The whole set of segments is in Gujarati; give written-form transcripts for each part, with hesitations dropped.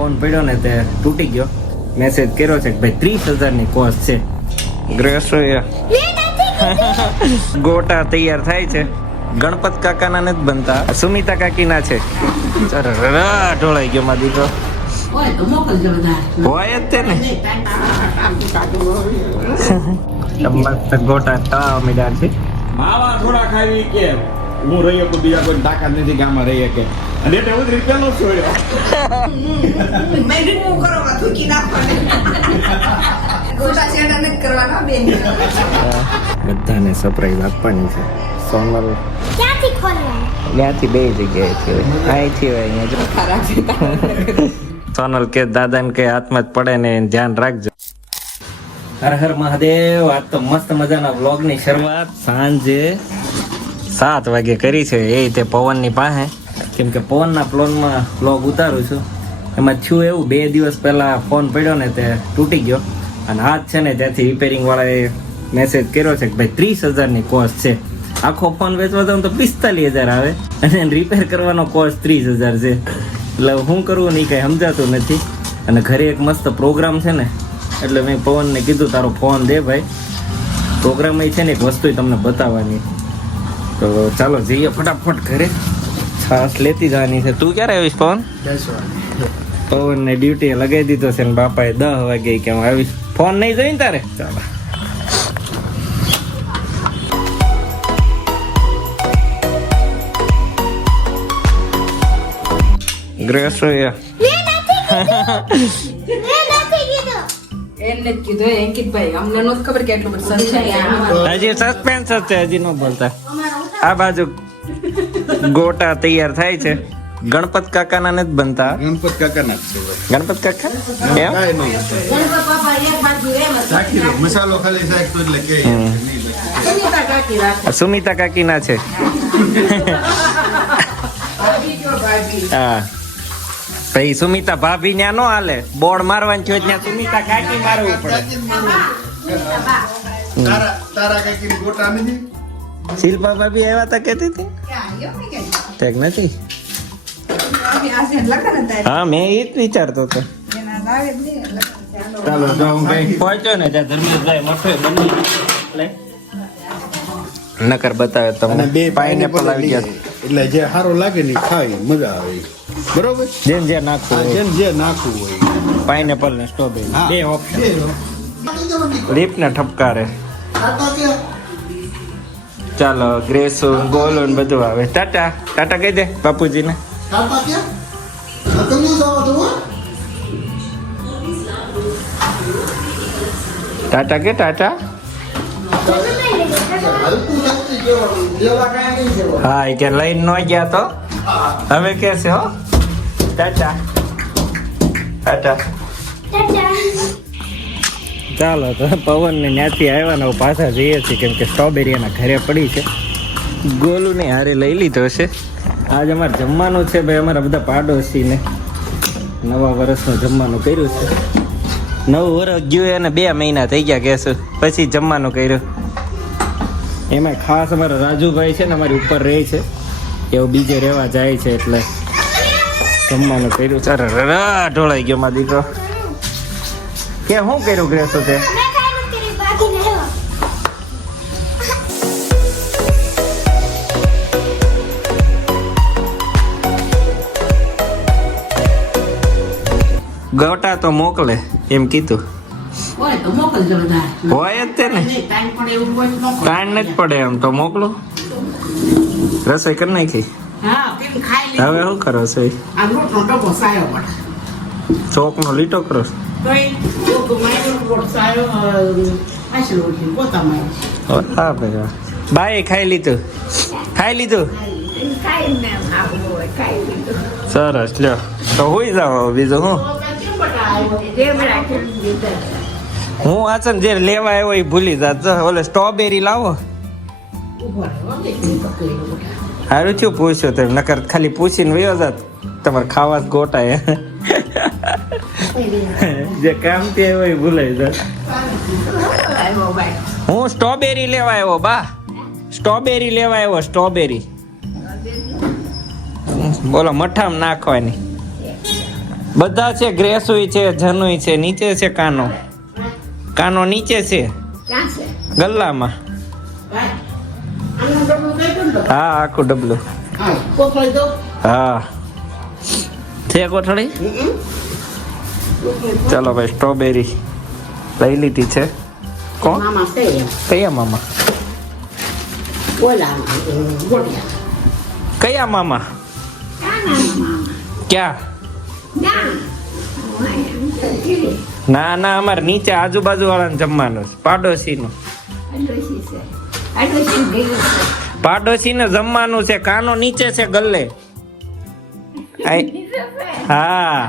ફોન પડ્યો ને તે તૂટી ગયો. મેસેજ કર્યો છે કે ભાઈ 30,000 ની કોસ્ટ છે. ગ્રેસોયા ગોટા તૈયાર થાય છે. ગણપત કાકાના નથી બનતા, સુમિતા કાકીના છે. ઢોળાઈ ગયો માં દીકરો. હોય જ તે ને મસ્ત ગોટા ખાવા મીડા છે. માવા થોડા ખાવી કે હું રહી શકું, બીજા કોઈ તાકાત નથી ગામમાં રહી શકે. અને એટલે હું પેલો છોડ્યો. બધાને સરપ્રાઈઝ આપવાની છે. સોનલ ત્યાંથી બે જગ્યાએ છે. અહીંથી હોય અહીંયા. સોનલ કે દાદાને કે હાથમાં જ પડે ને ધ્યાન રાખજો. હર હર મહાદેવ. આજ તો મસ્ત મજાના વ્લોગની શરૂઆત સાંજે 7 વાગે કરી છે. એ તે પવનની પાસે, કેમ કે પવનના પ્લોનમાં વ્લોગ ઉતારું છું. એમાં થયું એવું, 2 દિવસ પહેલા ફોન પડ્યો ને તે તૂટી ગયો. અને આજ છે ને ત્યાંથી રિપેરિંગ વાળાએ મેસેજ કર્યો છે કે ભાઈ 30,000 ની કોસ્ટ છે. આખો ફોન વેચવા જાઉં તો 45,000 આવે અને રિપેર કરવાનો કોસ્ટ 30,000 છે. એટલે શું કરવું નહીં કઈ સમજાતું નથી. અને ઘરે એક મસ્ત પ્રોગ્રામ છે ને, એટલે મેં પવનને કીધું તારો ફોન દે ભાઈ, પ્રોગ્રામ છે ને એક વસ્તુ તમને બતાવવાની. તો ચાલો જઈએ ફટાફટ ઘરે. છાસ લેતી જવાની છે. તું ક્યારે આવીશ પવન? 10 વાગે. પવનને ડ્યુટી લગાવી દીધો છે ને બાપાએ 10 વાગે કે હું આવીશ. ફોન નહીં જોઈને તારે? ચાલો ગ્રેસોયા એને કીધું અંકિતભાઈ, અમને નહોતી ખબર કે એટલું બધું સંખ્યા. હજી સસ્પેન્સ છે, હજી ન બોલતા. આ બાજુ ગોટા તૈયાર થાય છે. ગણપત કાકાના નથી બનતા. ગણપત કાકાના જ છે. ગણપત કાકા એમ મસાલો ખાલી શાક તો એટલે કે સુમિતા કાકીના છે. હા ભાઈ, સુમિતા ભાભી ત્યાં નો હાલે. બોર્ડ મારવાનું છે ત્યાં સુમિતા કાકી મારવું પડે. તારા કાકી ગોટા નથી. શિલ્પા ભાભી આવ્યા તા કેતી હતી ટેક નથી. હા મેં એ જ વિચારતો હતો. ચાલો જાઉં ભાઈ. પહોંચ્યો ને ત્યાં ધર્મેશભાઈ મઠે બની નકર બતાવે તમને. બે પાઇનેપલ આવી ગયા એટલે જે સારો લાગે ને ખાઈ મજા આવે. બરોબર, જેમ જે નાખવું હોય. જે નાખવું હોય. પાઇનેપલ ને સ્ટ્રોબેરી બે ઓપ્શન. લીપ ને ઠપકારે. ચાલો ગ્રેસો ગોલો ને બધું આવે. ટાટા ટાટા કહી દે બાપુજી ને. ટાટા કે ટાટા. હા એ કે લઈને નો ગયા તો હવે કે છે હો ટાટા ટાટા. ચાલો તો પવન ને ત્યાંથી આવ્યા ને પાછા જઈએ છીએ, કેમ કે સ્ટ્રોબેરી એના ઘરે પડી છે. ગોલું ને હારે લઈ લીધો છે. આજ અમારે જમવાનું છે ભાઈ, અમારા બધા પાડોશીને નવા વર્ષનું જમવાનું કર્યું છે. 9 વર્ષ ગયું અને 2 મહિના થઈ ગયા કહેશું, પછી જમવાનું કર્યું. એમાં ખાસ અમારા રાજુભાઈ છે ને અમારી ઉપર રહે છે, એવું બીજે રહેવા જાય છે એટલે જમવાનું કર્યું. ચાર ઢોળાઈ ગયો માં દીકરો. કે શું કર્યું ગ્રેસો તે? ગોટા તો મોકલે એમ કીધું. હોય જ તે ને, ટાઈમ નથી પડે એમ તો મોકલો. રસોઈ કરી નાખી. હવે શું કરો છો? ચોક નો લીટો કરો. હા ભાઈ, બાય ખાઈ લીધું. ખાઈ લીધું સરસ. લ્યો તો હોઈ જાવ. બીજું હું આચન જે લેવા આવ્યો એ ભૂલી જાત. ઓલે સ્ટ્રોબેરી લાવો. સારું થયું પૂછ્યું તો, નકર ખાલી પૂછીને વયો જાત. તમારે ખાવા ગોટા જે કામ થી આવ્યો એ ભૂલાઈ જાત. હું સ્ટ્રોબેરી લેવા આવ્યો બા. સ્ટ્રોબેરી લેવા આવ્યો. સ્ટ્રોબેરી બોલો મઠામાં નાખવાની. બધા છે, ગ્રેસુઈ છે, જનુઈ છે, નીચે છે કાનો. કાનો નીચે છે ગલ્લામાં. હા આખું ડબલું. હા છે કોથળી. ચાલો ભાઈ સ્ટ્રોબેરી લઈ લીધી છે. કોણ? કયા મામા? કયા મામા? ક્યાં? ના ના અમારે નીચે આજુબાજુ વાળાને જમવાનું છે. પાડોશીનું. પાડોશીને જમવાનું છે. કાનો નીચે છે ગલ્લે. હા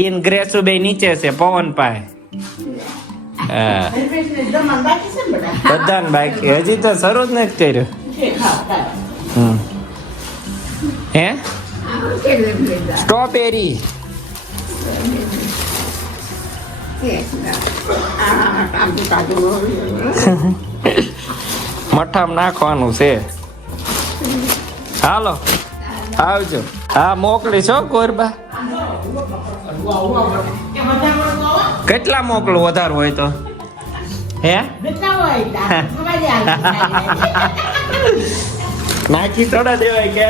ઈન ગ્રેસુ બે નીચે છે પવન પાસે. હા બધાને બાકી હજી તો શરૂ જ નથી કર્યું. હે સ્ટ્રોબેરી મઠામાં નાખવાનું છે. હાલો આવજો. હા મોકલીશ હો કોરબા. કેટલા મોકલું વધારે હોય તો? હે નાખી થોડા દેવાય કે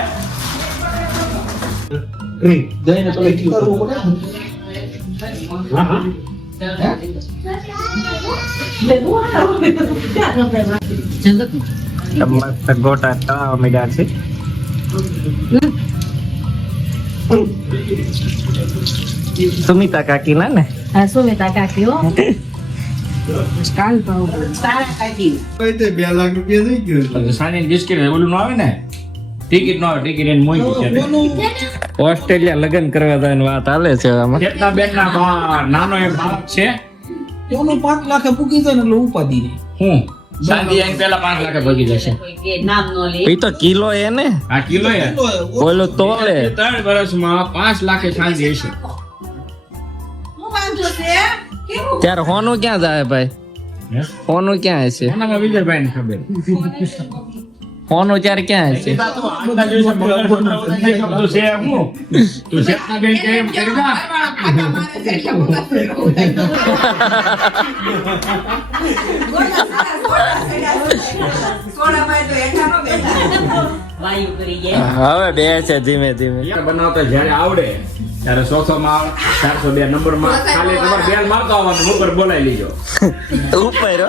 ગોટા તળાવ મીડા છે. સુમિતા કાકી ના ને? હા સુમિતા કાકી હો. કાલ ભાવ તારા કાકી 2 લાખ રૂપિયા થઈ ગયો. સાની બિસ્કિટ ઓલું નો આવે ને, ટિકિટ નો આવે, ટિકિટ એને મોઈ છે. ઓસ્ટ્રેલિયા લગ્ન કરવા જવાની વાત હાલે છે આમાં. કેટલા બેનના નાનો એક બાળક છે. એનું 5 લાખે પૂકી જાય ને એટલે ઉપાધિ નહીં. હું સાંજે આઈને પેલા 5 લાખે ભગી જશે. નામ નો લે. એ તો કિલો એ ને, આ કિલો એ ઓલો તોલે. 3 વર્ષમાં 5 લાખે સાંજે હશે. ત્યારે હોનું ક્યાં જાય ભાઈ? હોનું ક્યાં હશે? એનામાં વિજયભાઈ ને ખબર. હોનું ત્યારે ક્યાં હશે? આજના દિવસે તું છે હું તું શેઠના બેન કે એમ કરી ના. હવે બે છે ધીમે ધીમે. બનાવતા જ્યારે આવડે ત્યારે 100 માં 402 નંબર માં ખાલી તમારે બેલ મારતો આવવાનું, ઉપર બોલાવી લીજો. ઉપર હો.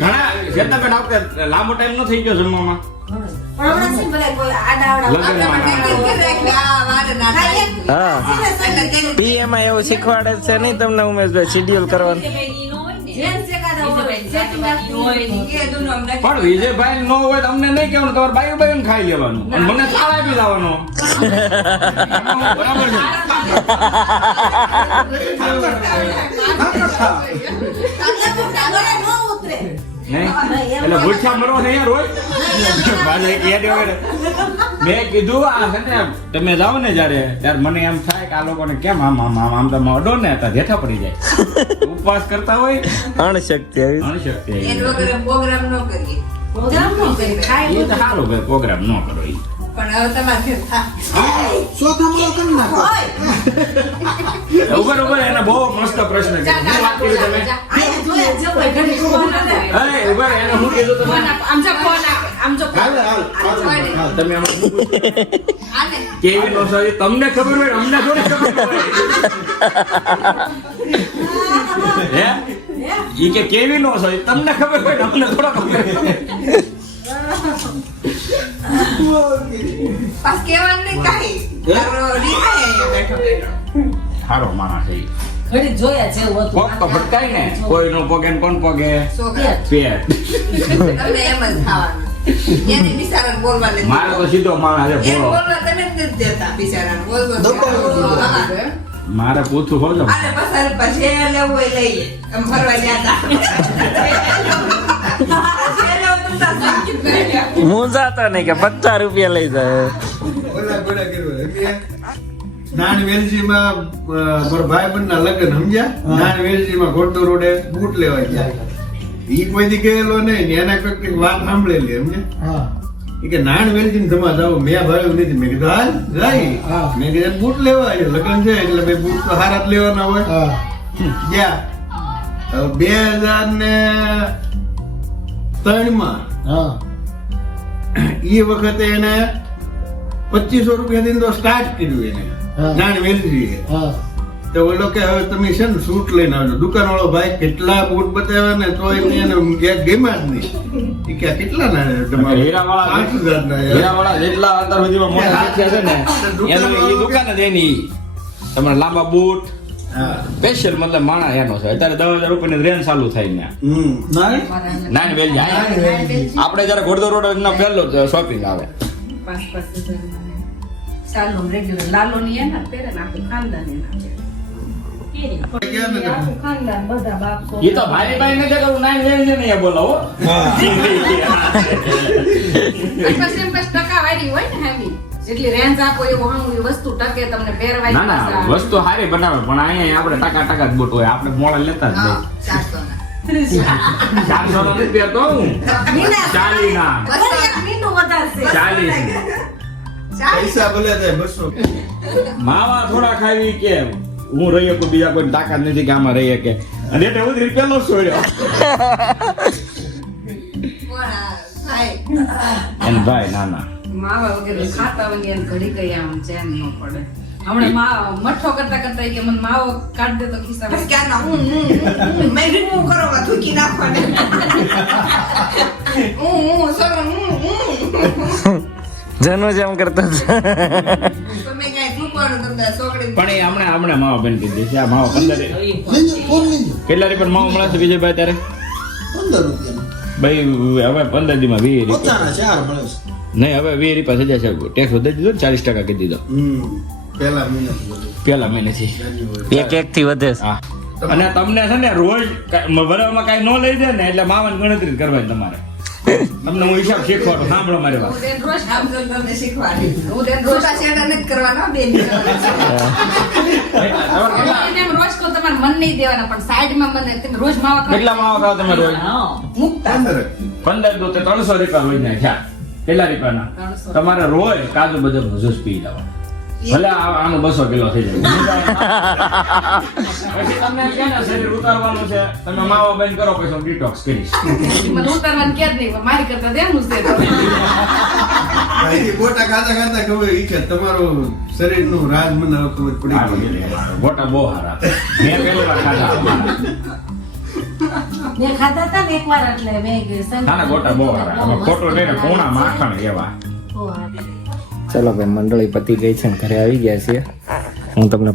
ઘણા જેટલા બેન આવતે લાંબો ટાઈમ ન થઈ ગયો જમવામાં. હા એમાં એવું શીખવાડે છે નહીં તમને ઉમેશભાઈ શેડ્યુલ કરવાનું? પણ વિજયભાઈ નો હોય તો અમને નહીં કહેવાનું, તમારે બાયું બાયું ખાઈ લેવાનું અને મને થાળ આપી દેવાનો. બરાબર છે નહીં? એટલે ભૂખ્યા મરો ને યાર હોય. મેં કીધું આ છે ને તમે જાઓ ને જયારે ત્યારે મને એમ થાય કે આ લોકોને કેમ આમ આમ આમ આમ તમે અડો ને તો જેઠા પડી જાય. ઉપવાસ કરતા હોય અણશક્તિ આવી. અણશક્તિ આવી. પ્રોગ્રામ નો કરીએ. એ તો સારું ભાઈ, પ્રોગ્રામ ન કરો ઈ. પણ હવે તમારે ઉભર ઉભર એને બહુ મસ્ત પ્રશ્ન કર્યો. શું વાત કરી તમે? અરે ઉભર એને હું કીધું તમે? હા, તમે આમાં શું પૂછ્યું? કેવી નો સર તમને ખબર હોય, અમને થોડી ખબર હોય. હે ઈ કે કેવી નો સર તમને ખબર હોય, અમને થોડા ખબર હોય. પાસ કેવાનું નહીં કાઈ. હારો માણસ છે ઈ. ઘડી જોયા જેવું હતું. પગ તો ભટકાય ને, કોઈ નો પગે ને કોણ પગે પેટ. તમને એમ જ ખાવાનું. એને બિચારાને બોલવા નથી. મારે તો સીધો માણસ છે એને ભોળો. બોલવા તમે જ નથી દેતા બિચારાને. બોલવા મારે પૂછું હોજો. આને પસાર પછી લેવું હોય લઈએ. આમ ફરવા ગયા હતા. મૂંઝાતો નહીં કે 50 રૂપિયા લઈ જાય. નાની વેલજીમાં મારા ભાઈબંધના લગ્ન સમજ્યા. નાની વેલજીમાં ખોટો રોડે બૂટ લેવા ગયા. ઈ કોઈ દી ગયેલો નહીં ને એના કોઈક વાત સાંભળેલી સમજ્યા. એ કે નાણ વેલજી જમા જાવ મેં ભાવ્યું નથી. મેં કીધું હાલ જાય. મેં કીધું બૂટ લેવા છે, લગ્ન છે એટલે મેં બૂટ તો હારા જ લેવાના હોય. ગયા 2003 એ વખતે એને 2500 રૂપિયા તો સ્ટાર્ટ કર્યું એને નાણ વેલજી. તો ઓલો કે હવે તમે છે ને સૂટ લઈને આવજો. દુકાન વાળો ભાઈ કેટલા બૂટ બતાવ્યા ને તો એને ગેમા જ નહીં. એ કે કેટલા ના તમારે? હીરાવાળા 5000 ના. હીરાવાળા જેટલા અત્યાર સુધીમાં મોટા શીખ્યા છે ને એનું એ દુકાન જ એની. તમારે લાંબા બૂટ સ્પેશિયલ મતલબ માણા એનો છે. અત્યારે 10,000 રૂપિયાની રેન્જ ચાલુ થાય ને. નાની વેલજી આપણે જયારે ઘોડદો રોડ ના પહેલો શોપિંગ આવે. 5,000 ચાલો રેગ્યુલર લાલો ની એના પહેરે ને આખું ખાનદાન એના પહેરે. આખું ખાનદાન બધા બાપ એ તો ભાઈ ભાઈ ને કરું નાની વેલજી ને બોલાવો. પછી એમ કઈ ટકા વાળી હોય ને હેવી જેટલી રેન્જ આપો એવું હમ વસ્તુ ટકે તમને પહેરવાય. ના ના વસ્તુ સારી બનાવે પણ અહીંયા આપણે ટકા જ બૂટ હોય. આપણે મોડા લેતા જ નહીં. 400 નો નથી પહેરતો હું. 40 ના 40 પૈસા ભલે થાય 200. માવા થોડા ખાવી કે હું રહી શકું, બીજા કોઈ તાકાત નથી કે આમાં રહી શકે. અને એટલે ઉધરી પેલો છોડ્યો એમ ભાઈ. ના ના માવા વગેરે ખાતા વગેરે ઘડી કઈ આમ ચેન ન પડે. હમણાં મઠ્ઠો કરતા કરતા કે મને માવો કાઢ દે તો ખિસ્સામાં ક્યાં મેં રીમૂવ કરવા થૂકી નાખવાને જનો જેમ કરતા તમે કઈ થૂકવાનું તમને સોકડી. પણ એ હમણાં માવો બેન કીધી છે. આ માવો 15 કેટલા રૂપિયા માવો મળે છે વિજયભાઈ ત્યારે? 15 રૂપિયા. ભાઈ હવે 15 દીમાં 20 રૂપિયા નહીં, હવે 20 રૂપિયા થઈ જશે. ટેક્સ વધી દીધો ને 40% કરી દીધો પેલા મહિનેથી. એક થી વધે છે. હા અને તમને છે ને રોજ બરાબરમાં કઈ ન લઈ દે ને એટલે માવાની ગણતરી કરવાની તમારે. તમને હું હિસાબ શીખવાડો, સાંભળો મારી વાત. રોજ કામ તમને શીખવાડી હું રોજ ચેડા નથી કરવાનો બેન. રોજ કો તમારે મન નહીં દેવાના પણ સાઈડમાં મને તમે રોજ માવા ખાઓ. કેટલા માવા ખાવ તમે રોજ? મુક્તા 15 તો 300 રૂપિયા રોજ ના થયા. કેટલા રૂપિયાના? તમારે રોજ કાજુ બદામનો જ્યુસ પી જવા. ભલે આનું 200 કિલો થઈ જાય. પછી તમને કે ને શરીર ઉતારવાનું છે, તમે માવા બંધ કરો પછી હું ડિટોક્સ કરીશ. મને ઉતારવાનું કે જ નહીં મારી કરતા દેનું છે. ગોટા ખાતા ખાતા ખબર ઈ કે તમારું શરીરનું રાજ મને હવે ખબર પડી ગઈ. ગોટા બહુ સારા. મેં પહેલી વાર ખાધા. મેં ખાધા હતા ને એકવાર એટલે મેં ના ગોટા બહુ સારા. હવે ખોટું નહીં ને પૂણા માખણ એવા. ચલો ભાઈ, મંડળી પતી ગઈ છે ને ઘરે આવી ગયા છીએ. હું તમને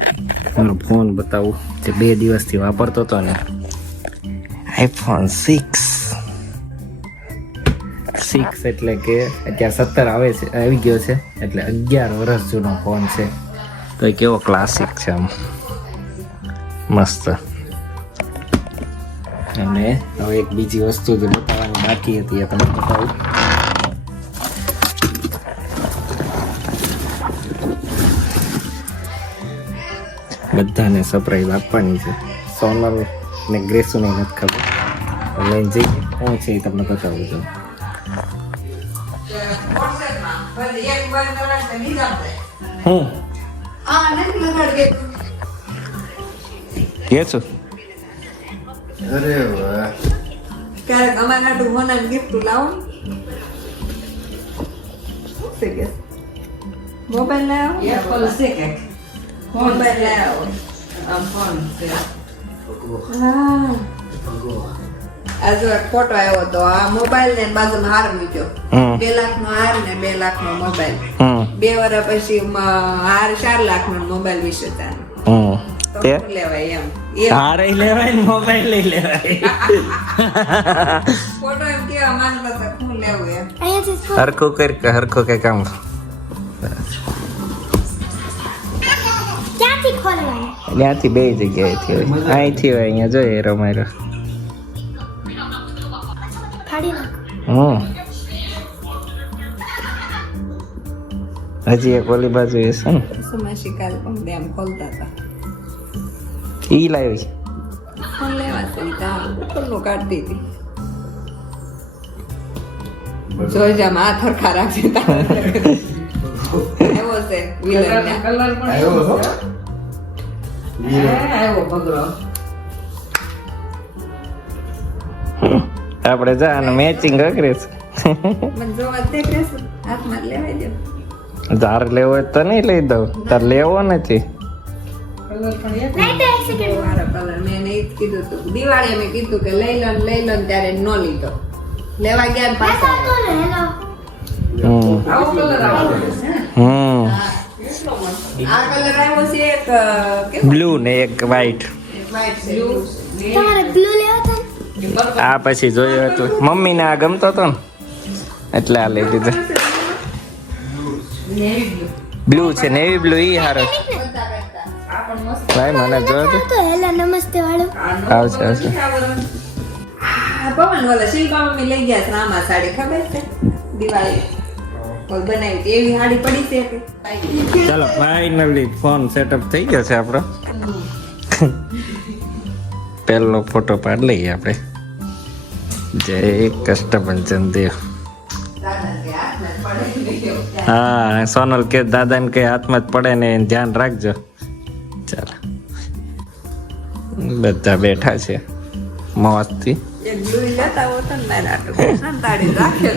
મારો ફોન બતાવું જે 2 દિવસથી વાપરતો હતો ને. iPhone 6 એટલે કે અત્યારે 17 આવે છે, આવી ગયો છે એટલે 11 વર્ષ જૂનો ફોન છે. તો એ કેવો ક્લાસિક છે, આમ મસ્ત. અને હવે એક બીજી વસ્તુ જે બતાવવાની બાકી હતી એ તમને બતાવું. બધાને સરપ્રાઈઝ આપવાની છે. સોનલ ને ગ્રેસુને નથી ખબર. લઈને જઈ હું છે એ તમને બતાવું છું. હું કે છું અરે વાહ. ક્યારેક અમારા હાટુ મને ગિફ્ટ લાવો. મોબાઈલ લાવો. એપલ છે કે મોબાઈલ લાવો. આમ ફોન છે. હા. આ જો એક ફોટો આવ્યો તો આ મોબાઈલ ને બાજુમાં હાર મૂક્યો. 2 લાખ નો હાર ને 2 લાખ નો મોબાઈલ. 2 વર્ષ પછી હાર 4 લાખ નો મોબાઈલ વિશે તાનો. તો શું લેવાય એમ. હારે લેવાય ને મોબાઈલ લઈ લેવાય. ફોટો એમ કેવા માંગતા હતા શું લેવું એમ. હરખું કે કામ ત્યાંથી 2 જગ્યાએથી હોય. અહીંથી હોય, અહીંયા જોઈએ રમાયરો. હજી એક ઓલી બાજુ એ છે ને સુમાશી કાલ પણ એમ ખોલતા હતા. ઈ લાવી ફોન લેવા તો ઉપરનું કાઢતી હતી. જોઈ જા માં થરખા રાખશે એવો છે વિલન કલર પણ આવ્યો એવો છો? છે. આવ્યો ભગરો આપણે જા મેચિંગ કરીશ મને જોવા દે ડ્રેસ હાથમાં લેવાય દે ધાર લેવો હોય તો નહીં લઈ દઉં તાર લેવો નથી કલર પણ એક મારો કલર મેં એને ઈ જ કીધું હતું દિવાળીએ મેં કીધું કે લઈ લો ને ત્યારે ન લીધો લેવા ગયા ને પાછા આવ્યા. આવો કલર આવ્યો છે આ કલર આવ્યો છે એક કેવો બ્લુ ને એક વ્હાઈટ white છે. આ પછી જોયું હતું મમ્મીને આ ગમતો હતો ને એટલે આ લઈ દીધો બ્લુ છે નેવી બ્લુ ઈ હારો આ પણ મસ્ત ભાઈ મને જોયો તો આવશે આવશે આ પવન વાળા શિલ્પા મમ્મી લઈ ગયા છે રામા સાડી ખબર છે દિવાળી ઓલ બનાવી હતી એવી સાડી પડી છે કે ચાલો ફાઇનલી ફોન સેટઅપ થઈ ગયો છે આપણો પહેલો ફોટો પાડ લઈએ આપણે જય કષ્ટભંજન દેવ દાદા કે હાથમાં પડે નહીં. હા સોનલ કે દાદાને કે હાથમાં જ પડે ને એનું ધ્યાન રાખજો ચાલો બધા બેઠા છે મસ્તી એક બ્લુ લેતા હોત ને મારે આટલું સંતાડી રાખ્યો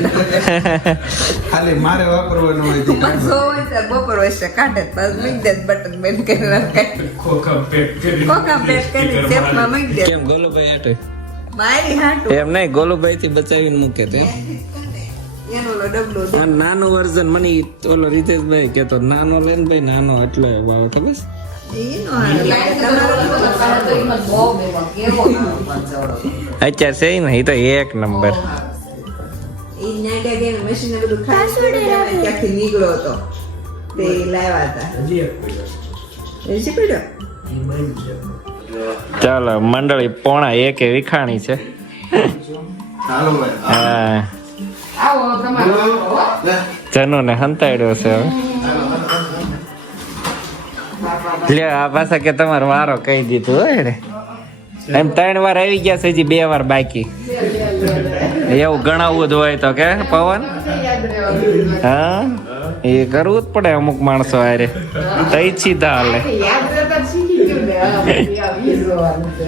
ખાલી મારે વાપરવાનું હોય તો બસો હોય તો બપોર વચ્ચે કાઢે તો બસ મૂકી દે બટન બંધ કરી નાખાય ખોખા પેક કરી શેપમાં મૂકી દે કેમ ગોલુભાઈ આટે મારી હાટું એમ નહીં ગોલુભાઈ થી બચાવીને મૂકે તે એનો ઓલો ડબલો દે. આ નાનું વર્ઝન મને ઓલો રીતેશભાઈ કેતો નાનો લઈને ભાઈ નાનો એટલે વાવ ખબર છે? ઈનો હારું લાગે તમારો કલર તો એમાં બહુ બેવો કેવો અત્યારે છે ને એ તો એક નંબર ઈ નાઈટ ગેમ મશીન ને બધું ખાલી કરી દેવાય ત્યાંથી નીકળ્યો હતો તે લાવ્યા હતા હજી પડ્યો ચાલો મંડળી પોણા એકે વિખાણી છે ચાલો ભાઈ હા આવો તમારો લે. જનુ ને હંતાડ્યો છે હવે લ્યો આ પાછા કે તમારો વારો કહી દીધું હોય ને એમ 3 વાર આવી ગયા છે હજી 2 વાર બાકી એવું ગણાવવું જ હોય તો કે પવન હા એ કરવું જ પડે અમુક માણસો હારે તઈ સીધા હાલે યાદ રહેતા શીખી ગયું ને આ વિઝવાનું છે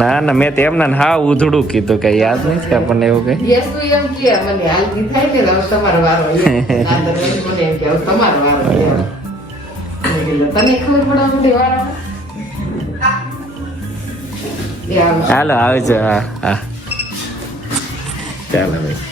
ના ના મેં તો એમને હા ઉધડું કીધું કે યાદ નથી આપણને એવું કઈ યસ તું એમ કે મને હાલતી થાય ને હવે તમારો વારો આવ્યો. નાદર મને એમ કે હવે તમારો વારો આવ્યો. મેં કીધું, તને ખબર પડવા માટે વારો એ હાલો. હાલો આવજો હા હા ચાલો ભાઈ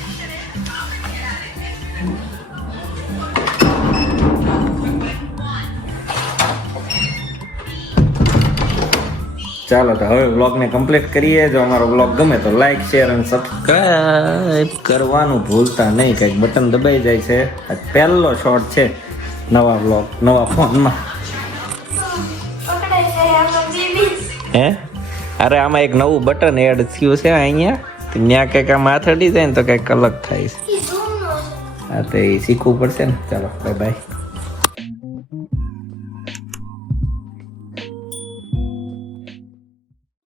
ચાલો તો હવે વ્લોગને કમ્પ્લીટ કરીએ જો અમારો વ્લોગ ગમે તો લાઈક શેર અને સબસ્ક્રાઇબ કરવાનું ભૂલતા નહીં કંઈક બટન દબાઈ જાય છે આ પહેલો શોર્ટ છે નવા વ્લોગ નવા ફોનમાં હે અરે આમાં એક નવું બટન એડ થયું છે અહીંયા ત્યાં કંઈક આમ હાથ અડી જાય ને તો કંઈક અલગ થાય છે હા તો એ શીખવું પડશે ને ચાલો બાય બાય